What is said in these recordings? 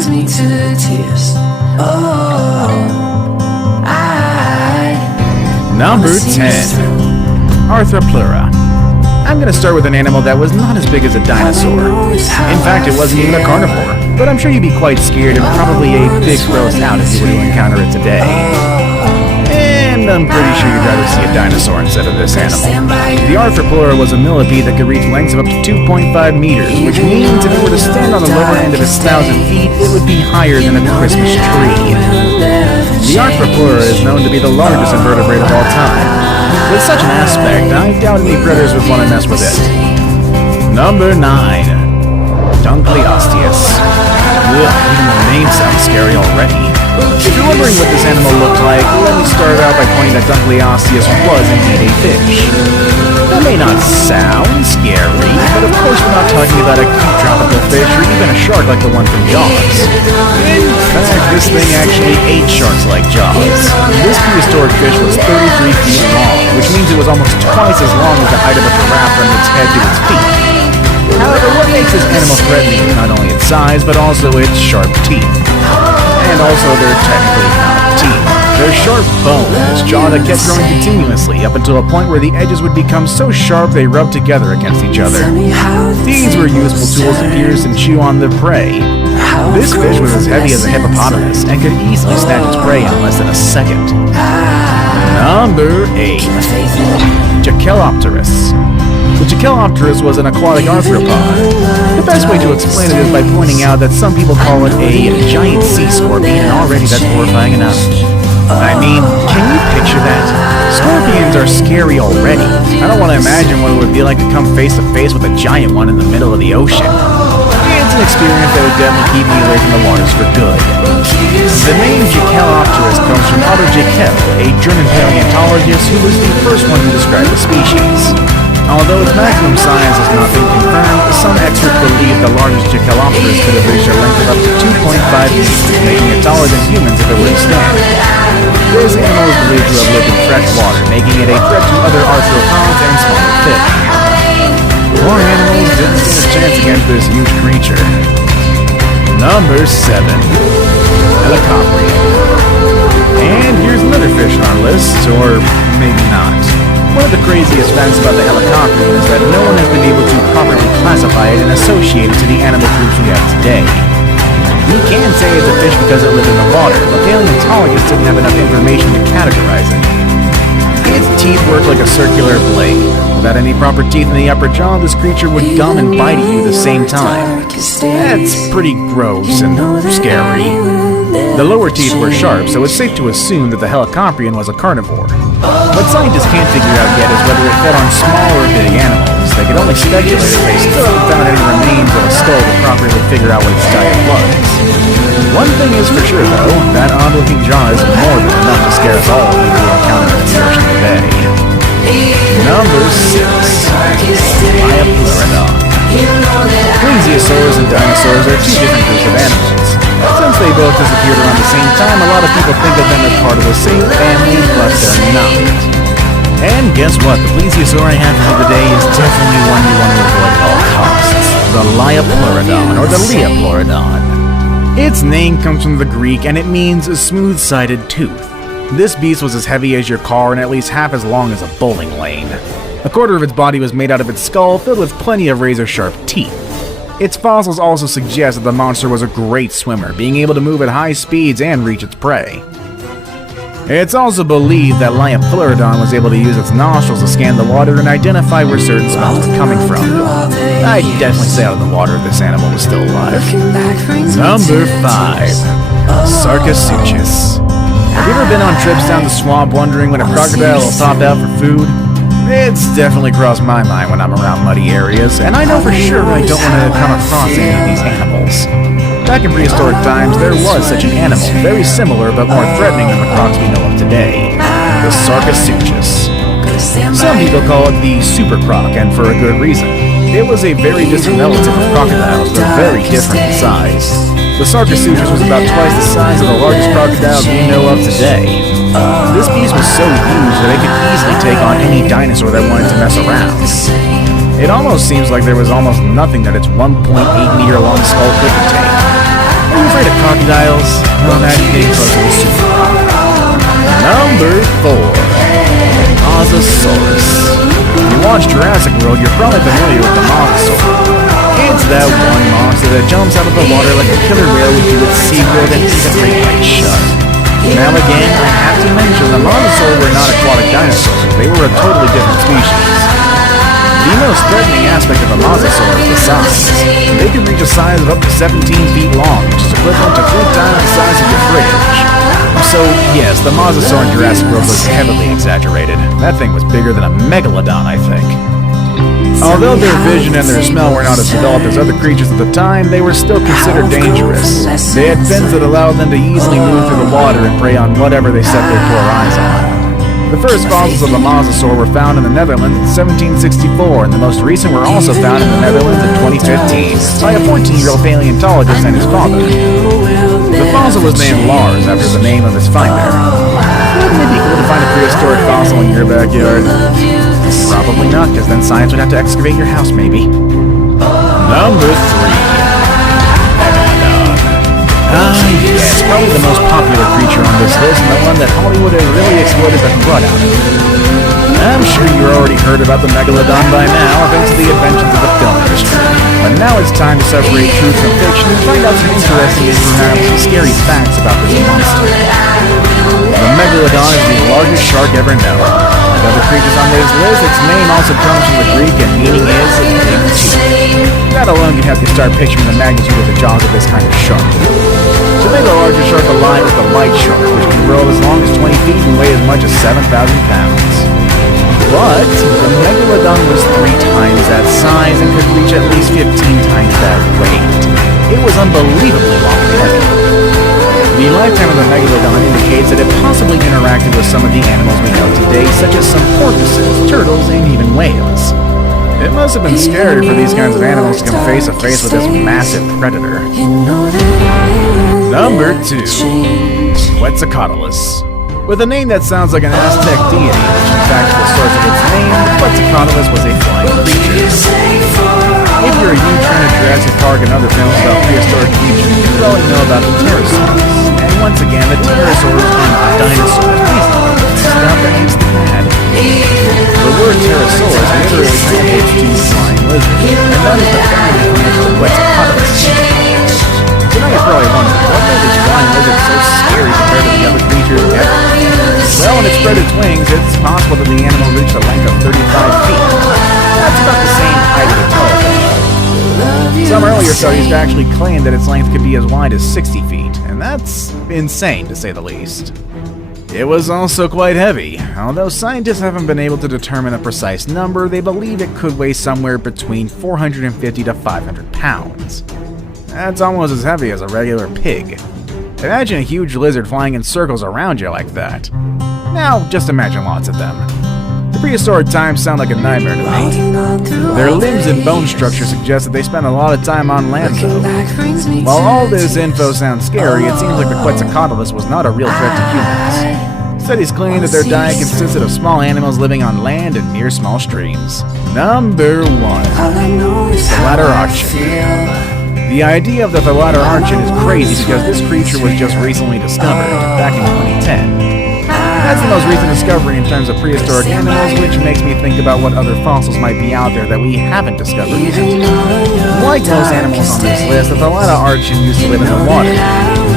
brings me to tears. Number 10. Arthropleura. I'm gonna start with an animal that was not as big as a dinosaur. In fact, it wasn't even a carnivore. But I'm sure you'd be quite scared and probably a big gross out if you were to encounter it today. And I'm pretty sure you'd rather see a dinosaur instead of this animal. The Arthropleura was a millipede that could reach lengths of up to 2.5 meters, which means if it were to stand on the lower end of its 1,000 feet, it would be higher than a Christmas tree. The Arthropleura is known to be the largest invertebrate of all time. With such an aspect, I doubt any predators would want to mess with it. Number 9. Dunkleosteus. Ugh, even the name sounds scary already. If you're wondering what this animal looked like, let me start out by pointing that Dunkleosteus was indeed a fish. That may not sound scary, but of course we're not talking about a cute tropical fish or even a shark like the one from Jaws. In fact, this thing actually ate sharks like Jaws. This prehistoric fish was 33 feet long, which means it was almost twice as long as the height of a giraffe from its head to its feet. However, what makes this animal threatening is not only its size, but also its sharp teeth. And also, they're technically not teeth. They're sharp bones, its jaw that kept growing continuously up until a point where the edges would become so sharp they rubbed together against each other. These were useful tools to pierce and chew on their prey. This fish was as heavy as a hippopotamus and could easily snatch its prey in less than a second. Number 8. Jachelopterus. The Jachelopterus was an aquatic arthropod. The best way to explain it is by pointing out that some people call it a giant sea scorpion, and already that's horrifying enough. I mean, can you picture that? Scorpions are scary already. I don't want to imagine what it would be like to come face to face with a giant one in the middle of the ocean. It's an experience that would definitely keep me away from the waters for good. The name Jachelopterus comes from Otto Jackel, a German paleontologist who was the first one to describe the species. Although its maximum size has not been confirmed, some experts believe the largest Jachelopterus could have reached a length of up to 2.5 meters, making it taller than humans if it were to stand. This animal is believed to have lived in fresh water, making it a threat to other arthropods and smaller fish. Poor animals didn't stand a chance against this huge creature. Number 7. Helicoprion. And here's another fish on our list, or maybe not. One of the craziest facts about the Helicoprion is that no one has been able to properly classify it and associate it to the animal groups we have today. We can say it's a fish because it lived in the water, but paleontologists didn't have enough information to categorize it. Its teeth worked like a circular blade. Without any proper teeth in the upper jaw, this creature would gum and bite at you at the same time. That's pretty gross and scary. The lower teeth were sharp, so it's safe to assume that the Helicoprion was a carnivore. What scientists can't figure out yet is whether it fed on small or big animals. They could only speculate as they still haven't found any remains of a skull to properly figure out what its diet was. One thing is for sure though, that odd-looking jaw is more than enough to scare us all when we encounter it in the ocean today. Number 6. Liopleurodon. Plesiosaurs and dinosaurs are two different groups of animals. Since they both disappeared around the same time, a lot of people think of them as part of the same family, but they're not. And guess what? The plesiosaur I have for you today is definitely one you want to avoid at all costs. The Liopleurodon, or the Leopleurodon. Its name comes from the Greek, and it means a smooth-sided tooth. This beast was as heavy as your car and at least half as long as a bowling lane. A quarter of its body was made out of its skull, filled with plenty of razor-sharp teeth. Its fossils also suggest that the monster was a great swimmer, being able to move at high speeds and reach its prey. It's also believed that Liopleurodon was able to use its nostrils to scan the water and identify where certain smells were coming from. I'd definitely stay out of the water if this animal was still alive. Number 5. Sarcosuchus. Have you ever been on trips down the swamp wondering when a crocodile will pop out for food? It's definitely crossed my mind when I'm around muddy areas, and I know for sure I don't want to come across any of these animals. Back in prehistoric times, there was such an animal, very similar but more threatening than the crocs we know of today, the Sarcosuchus. Some people call it the super croc, and for a good reason. It was a very distant relative of crocodiles, but very different in size. The Sarcosuchus was about twice the size of the largest crocodiles we know of today. This beast was so huge that it could easily take on any dinosaur that wanted to mess around. It almost seems like there was almost nothing that its 1.8 meter long skull couldn't take. you afraid of crocodiles? Well, imagine getting close to the super. Number 4. Mosasaurus. If you watch Jurassic World, you're probably familiar with the Mosasaur. It's that one monster that jumps out of the water like a killer whale would do at SeaWorld and even great white shark. Now again, I have to mention the Mosasaur were not aquatic dinosaurs. They were a totally different species. The most threatening aspect of a Mosasaur is the size. They can reach a size of up to 17 feet long, which is equivalent to 3 times the size of your fridge. So, yes, the Mosasaur in Jurassic World was heavily exaggerated. That thing was bigger than a megalodon, I think. Although their vision and their smell were not as developed as other creatures at the time, they were still considered dangerous. They had fins that allowed them to easily move through the water and prey on whatever they set their poor eyes on. The first fossils of the Mosasaur were found in the Netherlands in 1764, and the most recent were also found in the Netherlands in 2015 by a 14-year-old paleontologist and his father. The fossil was named Lars after the name of his finder. Wouldn't it be cool to find a prehistoric fossil in your backyard? Probably not, because then science would have to excavate your house, maybe. Number 3. Megalodon. Yes, probably the most popular creature on this list, and the one that Hollywood has really exploited the crud out of. I'm sure you already heard about the Megalodon by now, thanks to the inventions of the film industry. But now it's time to separate truth from fiction and find out some interesting and perhaps scary facts about this monster. The Megalodon is the largest shark ever known. Like other creatures on this list, its name also comes from the Greek and meaning is big teeth. That alone can help you start picturing the magnitude of the jaws of this kind of shark. Today the largest shark alive is the white shark, which can grow as long as 20 feet and weigh as much as 7,000 pounds. But the Megalodon was 3 times that size and could reach at least 15 times that weight. It was unbelievably long and heavy. The lifetime of the Megalodon indicates that it possibly interacted with some of the animals we know today, such as some porpoises, turtles, and even whales. It must have been scary for these kinds of animals to come face to face with this massive predator. Number 2. Quetzalcoatlus. With a name that sounds like an Aztec deity, which in fact is the source of its name, the Quetzalcoatlus was a flying creature. If you're a huge fan of Jurassic Park and other films about prehistoric creatures, you probably know about the pterosaurs. And once again, the pterosaurs are not dinosaurs. Please don't stop that needs to be mad. The word pterosaurus literally translates to flying lizard, and that is the family from which the Quetzalcoatlus came. So now you're probably wondering, what made this flying lizard so scary compared to the other creatures ever? Well, when it spread its wings, it's possible that the animal reached a length of 35 feet. That's about the same height of a telephone. Some earlier studies actually claimed that its length could be as wide as 60 feet, and that's insane to say the least. It was also quite heavy. Although scientists haven't been able to determine a precise number, they believe it could weigh somewhere between 450 to 500 pounds. That's almost as heavy as a regular pig. Imagine a huge lizard flying in circles around you like that. Now, just imagine lots of them. The prehistoric times sound like a nightmare to me. Their limbs and bone structure suggest that they spent a lot of time on land though. While all this info sounds scary, it seems like the Quetzalcoatlus was not a real threat to humans. Studies claim that their diet consisted of small animals living on land and near small streams. Number 1. Thalatterarcton. The idea of the Thalatterarcton is crazy because this creature was just recently discovered, back in 2010. That's the most recent discovery in terms of prehistoric animals, which makes me think about what other fossils might be out there that we haven't discovered yet. Like most animals on this list, the Thalatterarcton used to live in the water.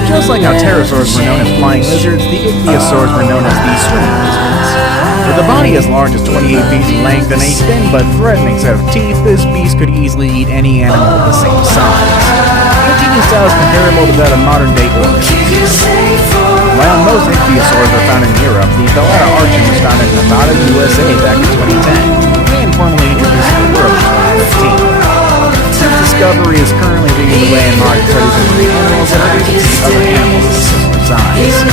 Just like how pterosaurs were known as flying lizards, the ichthyosaurs were known as the swimming lizards. With a body as large as 28 feet in length and a thin but threatening set of teeth, this beast could easily eat any animal of the same size. Its eating style is comparable to that of modern-day orcas. While most ichthyosaurs are found in Europe, the Thalatterarcton was found in Nevada, USA back in 2010, and formally introduced to the world in 2015. This discovery is currently leading the way in modern studies of marine animals and are able to see other animals of a similar size.